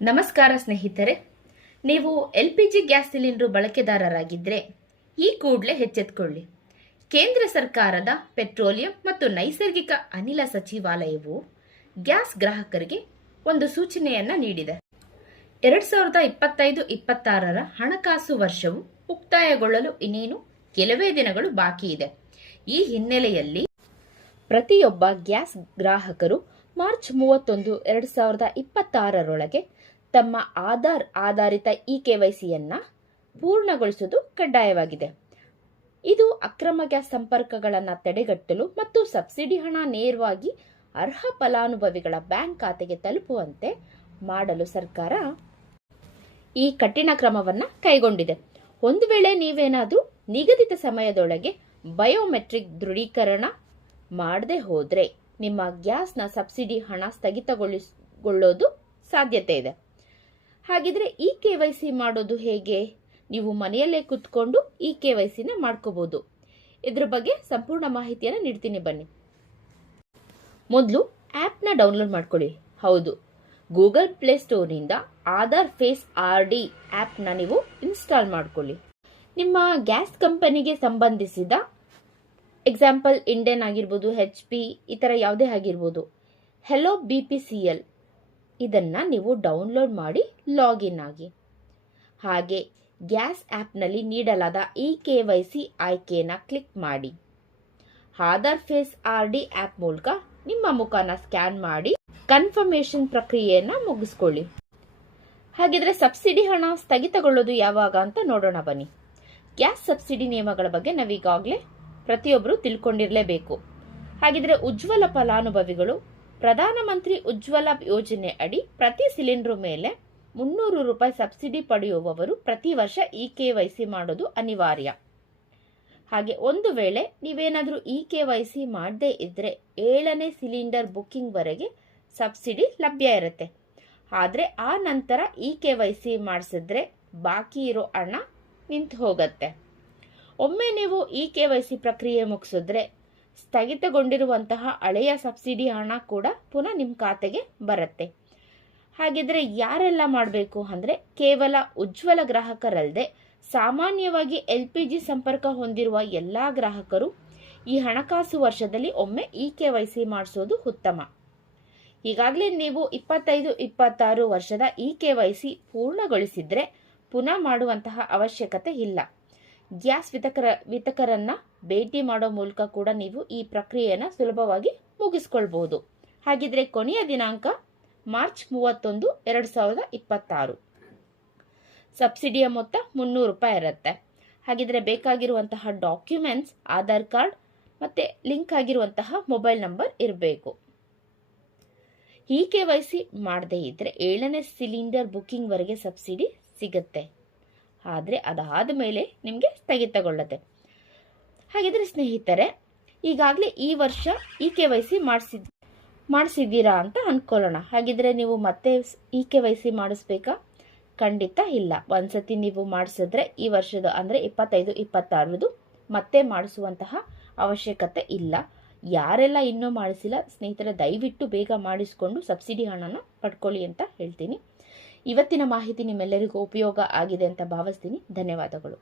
ನಮಸ್ಕಾರ ಸ್ನೇಹಿತರೆ, ನೀವು LPG ಗ್ಯಾಸ್ ಸಿಲಿಂಡರ್ ಬಳಕೆದಾರರಾಗಿದ್ದರೆ ಈ ಕೂಡಲೇ ಎಚ್ಚೆತ್ತುಕೊಳ್ಳಿ. ಕೇಂದ್ರ ಸರ್ಕಾರದ ಪೆಟ್ರೋಲಿಯಂ ಮತ್ತು ನೈಸರ್ಗಿಕ ಅನಿಲ ಸಚಿವಾಲಯವು ಗ್ಯಾಸ್ ಗ್ರಾಹಕರಿಗೆ ಒಂದು ಸೂಚನೆಯನ್ನ ನೀಡಿದೆ. 2025-26ರ ಹಣಕಾಸು ವರ್ಷವು ಮುಕ್ತಾಯಗೊಳ್ಳಲು ಇನ್ನೇನು ಕೆಲವೇ ದಿನಗಳು ಬಾಕಿ ಇದೆ. ಈ ಹಿನ್ನೆಲೆಯಲ್ಲಿ ಪ್ರತಿಯೊಬ್ಬ ಗ್ಯಾಸ್ ಗ್ರಾಹಕರು ಮಾರ್ಚ್ 31, 2026ರೊಳಗೆ ತಮ್ಮ ಆಧಾರ್ ಆಧಾರಿತ KYCಯನ್ನು ಪೂರ್ಣಗೊಳಿಸುವುದು ಕಡ್ಡಾಯವಾಗಿದೆ. ಇದು ಅಕ್ರಮ ಗ್ಯಾಸ್ ಸಂಪರ್ಕಗಳನ್ನು ತಡೆಗಟ್ಟಲು ಮತ್ತು ಸಬ್ಸಿಡಿ ಹಣ ನೇರವಾಗಿ ಅರ್ಹ ಫಲಾನುಭವಿಗಳ ಬ್ಯಾಂಕ್ ಖಾತೆಗೆ ತಲುಪುವಂತೆ ಮಾಡಲು ಸರ್ಕಾರ ಈ ಕಠಿಣ ಕ್ರಮವನ್ನು ಕೈಗೊಂಡಿದೆ. ಒಂದು ವೇಳೆ ನೀವೇನಾದರೂ ನಿಗದಿತ ಸಮಯದೊಳಗೆ ಬಯೋಮೆಟ್ರಿಕ್ ದೃಢೀಕರಣ ಮಾಡದೆ ಹೋದರೆ ನಿಮ್ಮ ಗ್ಯಾಸ್ನ ಸಬ್ಸಿಡಿ ಹಣ ಸ್ಥಗಿತಗೊಳ್ಳೋದು ಸಾಧ್ಯತೆ ಇದೆ. ಹಾಗಿದ್ರೆ KYC ಮಾಡೋದು ಹೇಗೆ? ನೀವು ಮನೆಯಲ್ಲೇ ಕುತ್ಕೊಂಡು KYCನ ಮಾಡ್ಕೋಬಹುದು. ಇದ್ರ ಬಗ್ಗೆ ಸಂಪೂರ್ಣ ಮಾಹಿತಿಯನ್ನು ನೀಡ್ತೀನಿ, ಬನ್ನಿ. ಮೊದಲು ಆ್ಯಪ್ನ ಡೌನ್ಲೋಡ್ ಮಾಡ್ಕೊಳ್ಳಿ. ಹೌದು, ಗೂಗಲ್ ಪ್ಲೇ ಸ್ಟೋರ್ನಿಂದ ಆಧಾರ್ ಫೇಸ್ RD ಆ್ಯಪ್ನ ನೀವು ಇನ್ಸ್ಟಾಲ್ ಮಾಡ್ಕೊಳ್ಳಿ. ನಿಮ್ಮ ಗ್ಯಾಸ್ ಕಂಪನಿಗೆ ಸಂಬಂಧಿಸಿದ ಎಕ್ಸಾಂಪಲ್ ಇಂಡಿಯನ್ ಆಗಿರ್ಬೋದು, HP ಈ ಥರ ಯಾವುದೇ ಆಗಿರ್ಬೋದು, ಹೆಲೋ BPCL ಇದನ್ನ ನೀವು ಡೌನ್ಲೋಡ್ ಮಾಡಿ ಲಾಗಿನ್ ಆಗಿ. ಹಾಗೆ ಗ್ಯಾಸ್ ಆ್ಯಪ್ನಲ್ಲಿ ನೀಡಲಾದ KYC ಆಯ್ಕೆಯನ್ನು ಕ್ಲಿಕ್ ಮಾಡಿ. ಆಧಾರ್ ಫೇಸ್ RD ಆ್ಯಪ್ ಮೂಲಕ ನಿಮ್ಮ ಮುಖನ ಸ್ಕ್ಯಾನ್ ಮಾಡಿ ಕನ್ಫರ್ಮೇಷನ್ ಪ್ರಕ್ರಿಯೆಯನ್ನು ಮುಗಿಸ್ಕೊಳ್ಳಿ. ಹಾಗಿದ್ರೆ ಸಬ್ಸಿಡಿ ಹಣ ಸ್ಥಗಿತಗೊಳ್ಳೋದು ಯಾವಾಗ ಅಂತ ನೋಡೋಣ, ಬನ್ನಿ. ಗ್ಯಾಸ್ ಸಬ್ಸಿಡಿ ನಿಯಮಗಳ ಬಗ್ಗೆ ನಾವೀಗಾಗಲೇ ಪ್ರತಿಯೊಬ್ಬರು ತಿಳ್ಕೊಂಡಿರಲೇಬೇಕು. ಹಾಗಿದ್ರೆ ಉಜ್ವಲ ಫಲಾನುಭವಿಗಳು ಪ್ರಧಾನಮಂತ್ರಿ ಉಜ್ವಲ ಯೋಜನೆ ಅಡಿ ಪ್ರತಿ ಸಿಲಿಂಡರ್ ಮೇಲೆ 300 ರೂಪಾಯಿ ಸಬ್ಸಿಡಿ ಪಡೆಯುವವರು ಪ್ರತಿ ವರ್ಷ KYC ಮಾಡೋದು ಅನಿವಾರ್ಯ. ಹಾಗೆ ಒಂದು ವೇಳೆ ನೀವೇನಾದರೂ KYC ಮಾಡದೇ ಇದ್ರೆ 7ನೇ ಸಿಲಿಂಡರ್ ಬುಕ್ಕಿಂಗ್ ವರೆಗೆ ಸಬ್ಸಿಡಿ ಲಭ್ಯ ಇರುತ್ತೆ. ಆದರೆ ಆ ನಂತರ KYC ಮಾಡಿಸಿದ್ರೆ ಬಾಕಿ ಇರೋ ಹಣ ನಿಂತು ಹೋಗುತ್ತೆ. ಒಮ್ಮೆ ನೀವು KYC ಪ್ರಕ್ರಿಯೆ ಮುಗಿಸಿದ್ರೆ ಸ್ಥಗಿತಗೊಂಡಿರುವಂತಹ ಹಳೆಯ ಸಬ್ಸಿಡಿ ಹಣ ಕೂಡ ಪುನಃ ನಿಮ್ಮ ಖಾತೆಗೆ ಬರುತ್ತೆ. ಹಾಗಿದ್ರೆ ಯಾರೆಲ್ಲ ಮಾಡಬೇಕು ಅಂದರೆ ಕೇವಲ ಉಜ್ವಲ ಗ್ರಾಹಕರಲ್ಲದೆ ಸಾಮಾನ್ಯವಾಗಿ LPG ಸಂಪರ್ಕ ಹೊಂದಿರುವ ಎಲ್ಲ ಗ್ರಾಹಕರು ಈ ಹಣಕಾಸು ವರ್ಷದಲ್ಲಿ ಒಮ್ಮೆ KYC ಮಾಡಿಸೋದು ಉತ್ತಮ. ಈಗಾಗಲೇ ನೀವು 25-26 ವರ್ಷದ KYC ಪೂರ್ಣಗೊಳಿಸಿದ್ರೆ ಪುನಃ ಮಾಡುವಂತಹ ಅವಶ್ಯಕತೆ ಇಲ್ಲ. ಗ್ಯಾಸ್ ವಿತರಕರನ್ನ ಭೇಟಿ ಮಾಡೋ ಮೂಲಕ ಕೂಡ ನೀವು ಈ ಪ್ರಕ್ರಿಯೆಯನ್ನು ಸುಲಭವಾಗಿ ಮುಗಿಸ್ಕೊಳ್ಬಹುದು. ಹಾಗಿದ್ರೆ ಕೊನೆಯ ದಿನಾಂಕ ಮಾರ್ಚ್ 31, 2026. ಸಬ್ಸಿಡಿಯ ಮೊತ್ತ 300 ರೂಪಾಯಿ ಇರುತ್ತೆ. ಹಾಗಿದ್ರೆ ಬೇಕಾಗಿರುವಂತಹ ಡಾಕ್ಯುಮೆಂಟ್ಸ್ ಆಧಾರ್ ಕಾರ್ಡ್ ಮತ್ತೆ ಲಿಂಕ್ ಆಗಿರುವಂತಹ ಮೊಬೈಲ್ ನಂಬರ್ ಇರಬೇಕು. KYC ಮಾಡದೇ ಇದ್ರೆ 7ನೇ ಸಿಲಿಂಡರ್ ಬುಕ್ಕಿಂಗ್ ವರೆಗೆ ಸಬ್ಸಿಡಿ ಸಿಗುತ್ತೆ. ಆದರೆ ಅದಾದ ಮೇಲೆ ನಿಮಗೆ ಸ್ಥಗಿತಗೊಳ್ಳುತ್ತೆ. ಹಾಗಿದ್ರೆ ಸ್ನೇಹಿತರೆ, ಈಗಾಗಲೇ ಈ ವರ್ಷ KYC ಮಾಡಿಸಿದ್ದೀರಾ ಅಂತ ಅಂದ್ಕೊಳ್ಳೋಣ. ಹಾಗಿದ್ರೆ ನೀವು ಮತ್ತೆ KYC ಮಾಡಿಸ್ಬೇಕಾ? ಖಂಡಿತ ಇಲ್ಲ. ಒಂದ್ಸತಿ ನೀವು ಮಾಡಿಸಿದ್ರೆ ಈ ವರ್ಷದ ಅಂದರೆ 25-26 ಮತ್ತೆ ಮಾಡಿಸುವಂತಹ ಅವಶ್ಯಕತೆ ಇಲ್ಲ. ಯಾರೆಲ್ಲ ಇನ್ನೂ ಮಾಡಿಸಿಲ್ಲ ಸ್ನೇಹಿತರೆ, ದಯವಿಟ್ಟು ಬೇಗ ಮಾಡಿಸ್ಕೊಂಡು ಸಬ್ಸಿಡಿ ಹಣನ ಪಡ್ಕೊಳ್ಳಿ ಅಂತ ಹೇಳ್ತೀನಿ. ಇವತ್ತಿನ ಮಾಹಿತಿ ನಿಮ್ಮೆಲ್ಲರಿಗೂ ಉಪಯೋಗ ಆಗಿದೆ ಅಂತ ಭಾವಿಸ್ತೀನಿ. ಧನ್ಯವಾದಗಳು.